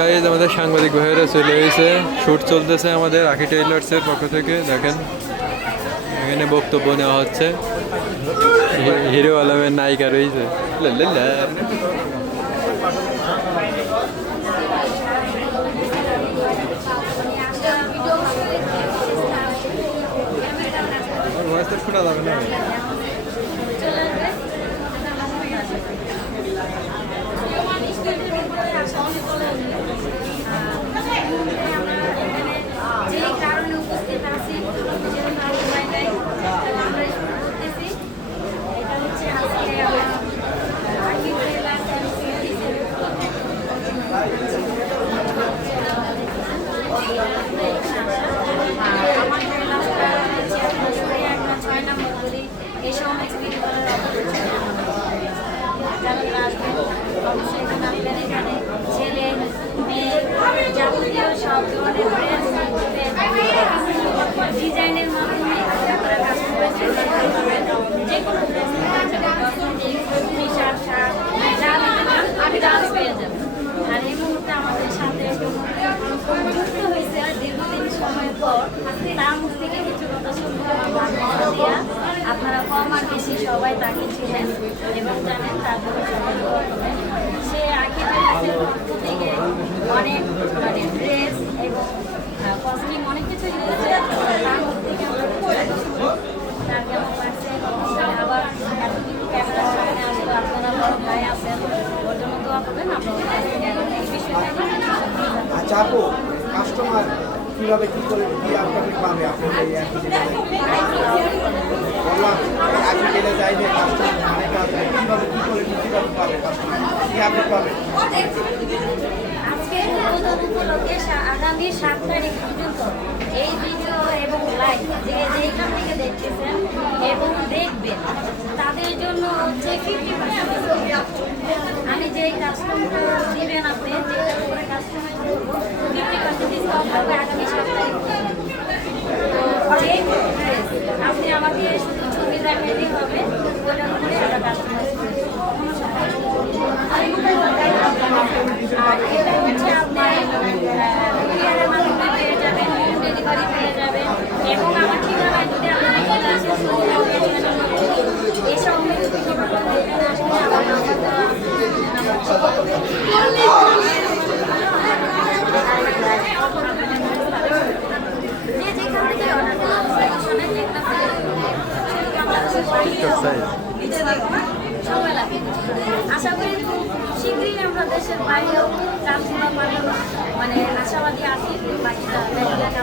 Guys আমাদের সাংবাদিক ভাইয়েরা চলে এসেছে, শুট চলতেছে আমাদের আখি টেইলার্সের পক্ষ থেকে। দেখেন এখানে বক্তব্য নেওয়া হচ্ছে। হিরো আলমের নায়িকা রয়েছে। শোনা যাবে না। ছেলে মেয়ে যাবতীয় সব ধরনের ডিজাইনের মাধ্যমে আপনারা কাস্টমাইজ যে কোনো টি শার্ট যা আমি ডান্স পেয়ে যাবেন। আর এই মুহূর্তে আমাদের সাথে যুক্ত হয়েছে দীর্ঘদিন সময় পর, তার মুখ থেকে কিছু কথা শুনতে দেওয়া। আপনারা কম আর বেশি সবাই তাকে ছিলেন এবং জানেন, তারপরে সে আখি টেইলার্সের পক্ষ থেকে অনেক ড্রেস এবং কস্টিউম অনেক কিছু দিয়েছে। তার মুখ থেকে আমরা তার কেমন লাগছে, আবার এতদিন ক্যামেরার সামনে আসলে আপনারা বড় ভাই আছেন, ওর জন্য দোয়া করবেন। আপনারা এই বিষয়টা আচ্ছা আপু, কাস্টমার কিভাবে কি করে কি আপনাকে পাবে? আপনি এই একই বললাম একই গেলে যাইবে কাস্টমার মানে কিভাবে কি করে কিভাবে পাবে কাস্টমার কি আপনি পাবে? আজকে উদ্বোধন উপলক্ষে আগামী 7 তারিখ পর্যন্ত এই ভিডিও এবং লাইভ যেখান থেকে দেখতেছেন এবং দেখবেন তাদের জন্য হচ্ছে 50%। আমি যেই কাস্টমারটা দিবেন, আপনি যেটা করে কাস্টমাইজ করবো 50% ডিসকাউন্ট হবে আগামী 7 তারিখ। আপনি আমাকে শুধু ছবি দেখাইলেই হবে, ওটার উপরে আমরা কাস্টমাইজ করবো। আর এটা হচ্ছে আপনার কুরিয়ারের মাধ্যমে পেয়ে যাবেন, হোম ডেলিভারি পেয়ে যাবেন এবং আমার ঠিকানায় যদি আপনারা চলে আসেন এসব আসলে আমার নাম্বার দেওয়া যে যেখান থেকে অর্ডার সময় লাগে। আশা করি খুব শীঘ্রই আমরা দেশের বাইরেও কাজ করার মানে আশাবাদী আছি। বাকিটা দেখা যাক।